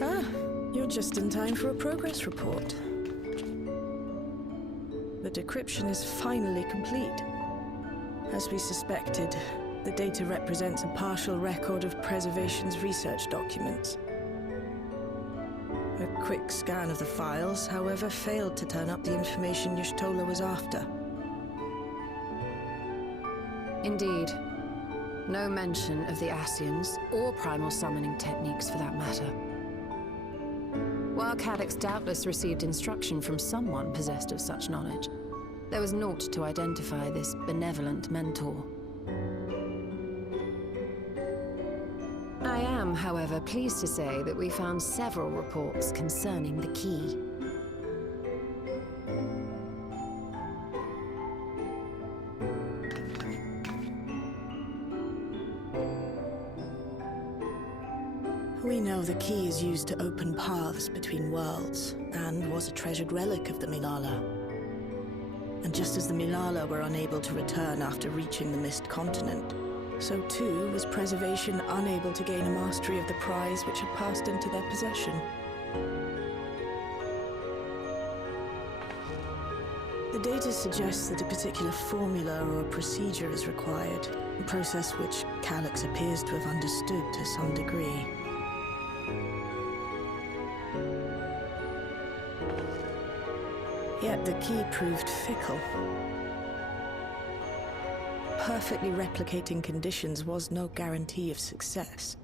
Ah, you're just in time for a progress report. The decryption is finally complete. As we suspected, the data represents a partial record of Preservation's research documents. A quick scan of the files, however, failed to turn up the information Y'shtola was after. Indeed. No mention of the Ascians, or primal summoning techniques for that matter. While Calyx doubtless received instruction from someone possessed of such knowledge, there was naught to identify this benevolent mentor. I am, however, pleased to say that we found several reports concerning the key. We know the key is used to open paths between worlds, and was a treasured relic of the Milala. And just as the Milala were unable to return after reaching the Mist Continent, so too was Preservation unable to gain a mastery of the prize which had passed into their possession. The data suggests that a particular formula or procedure is required, a process which Calyx appears to have understood to some degree. Yet the key proved fickle. Perfectly replicating conditions was no guarantee of success.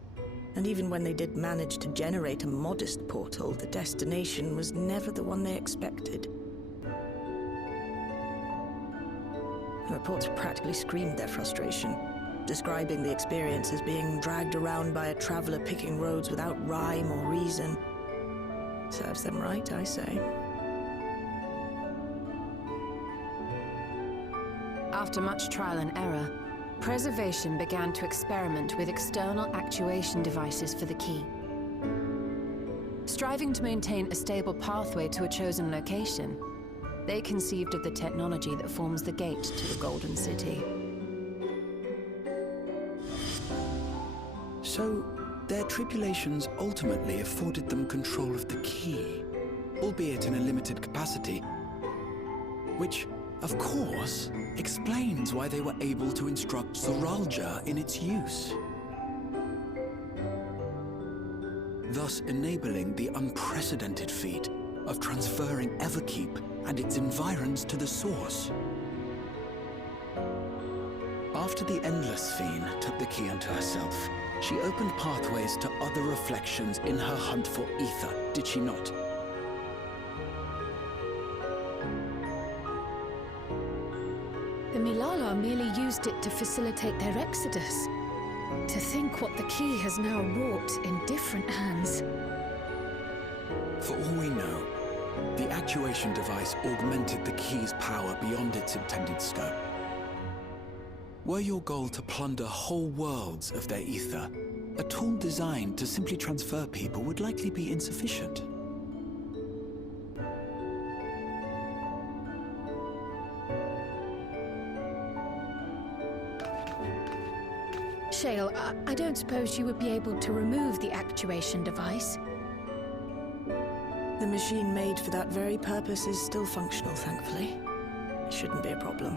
And even when they did manage to generate a modest portal, the destination was never the one they expected. The reports practically screamed their frustration, describing the experience as being dragged around by a traveler picking roads without rhyme or reason. Serves them right, I say. After much trial and error, Preservation began to experiment with external actuation devices for the key. Striving to maintain a stable pathway to a chosen location, they conceived of the technology that forms the gate to the Golden City. So, their tribulations ultimately afforded them control of the key, albeit in a limited capacity, which, of course, explains why they were able to instruct Zoralja in its use, thus enabling the unprecedented feat of transferring Everkeep and its environs to the Source. After the Endless Fiend took the key unto herself, she opened pathways to other reflections in her hunt for ether, did she not? The Milala merely used it to facilitate their exodus. To think what the key has now wrought in different hands. For all we know, the actuation device augmented the key's power beyond its intended scope. Were your goal to plunder whole worlds of their ether, a tool designed to simply transfer people would likely be insufficient. Shale, I don't suppose you would be able to remove the actuation device? The machine made for that very purpose is still functional, thankfully. It shouldn't be a problem.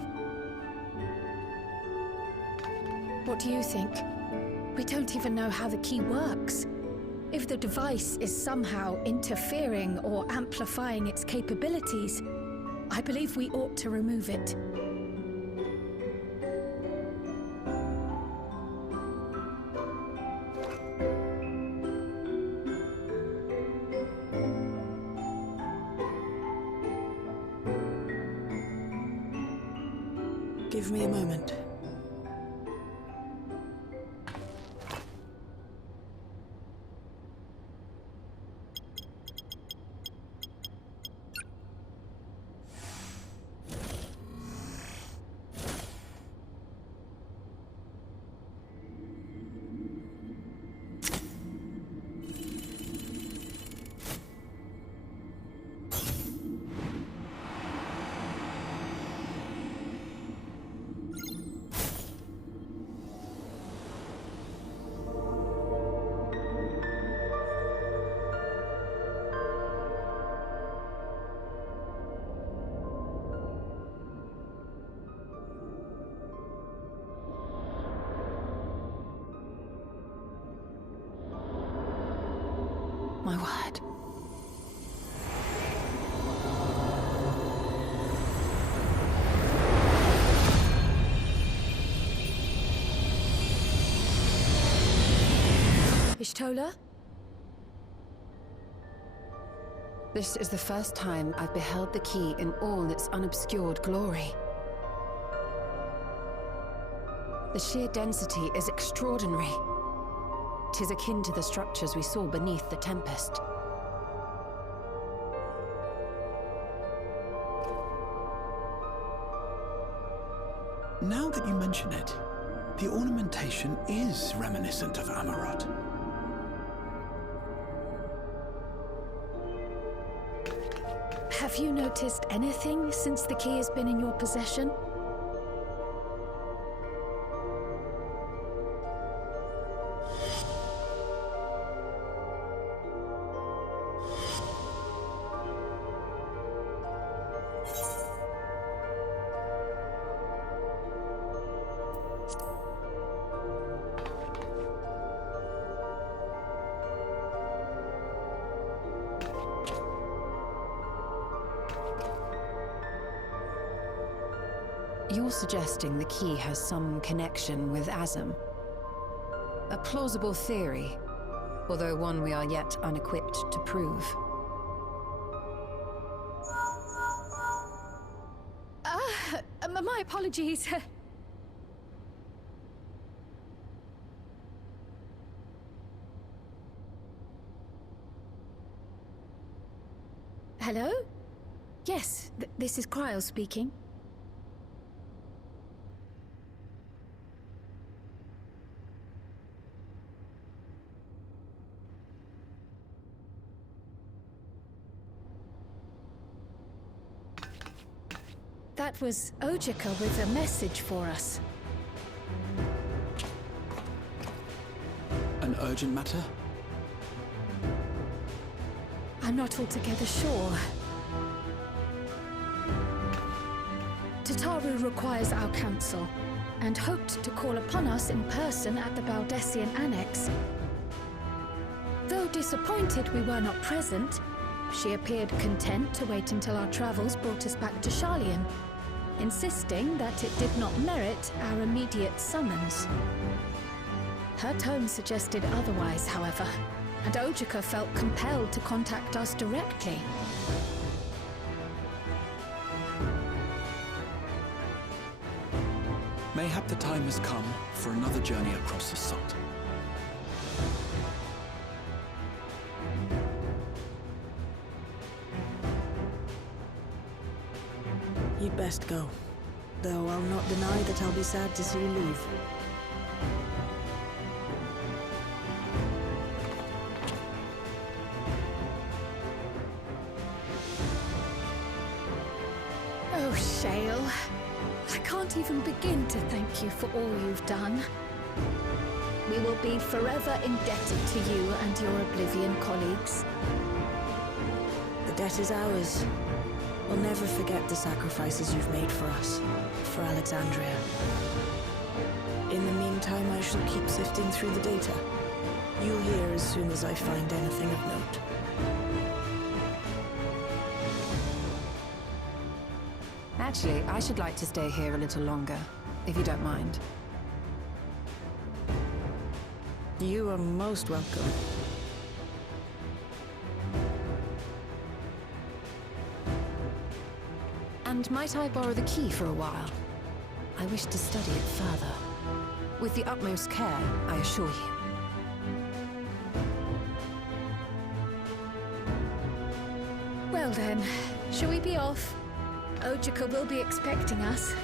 What do you think? We don't even know how the key works. If the device is somehow interfering or amplifying its capabilities, I believe we ought to remove it. Give me a moment. My word. Ishtola? This is the first time I've beheld the key in all its unobscured glory. The sheer density is extraordinary. 'Tis akin to the structures we saw beneath the Tempest. Now that you mention it, the ornamentation is reminiscent of Amarut. Have you noticed anything since the key has been in your possession? You're suggesting the key has some connection with Azam. A plausible theory, although one we are yet unequipped to prove. My apologies. Hello? Yes, this is Cryo speaking. That was Ojika with a message for us. An urgent matter? I'm not altogether sure. Tataru requires our counsel, and hoped to call upon us in person at the Baldessian Annex. Though disappointed we were not present, she appeared content to wait until our travels brought us back to Sharlayan, insisting that it did not merit our immediate summons. Her tone suggested otherwise, however, and Ojika felt compelled to contact us directly. Mayhap the time has come for another journey across the salt. You'd best go. Though I'll not deny that I'll be sad to see you leave. Oh, Shale. I can't even begin to thank you for all you've done. We will be forever indebted to you and your Oblivion colleagues. The debt is ours. We'll never forget the sacrifices you've made for us, for Alexandria. In the meantime, I shall keep sifting through the data. You'll hear as soon as I find anything of note. Actually, I should like to stay here a little longer, if you don't mind. You are most welcome. And might I borrow the key for a while? I wish to study it further. With the utmost care, I assure you. Well then, shall we be off? Ojika will be expecting us.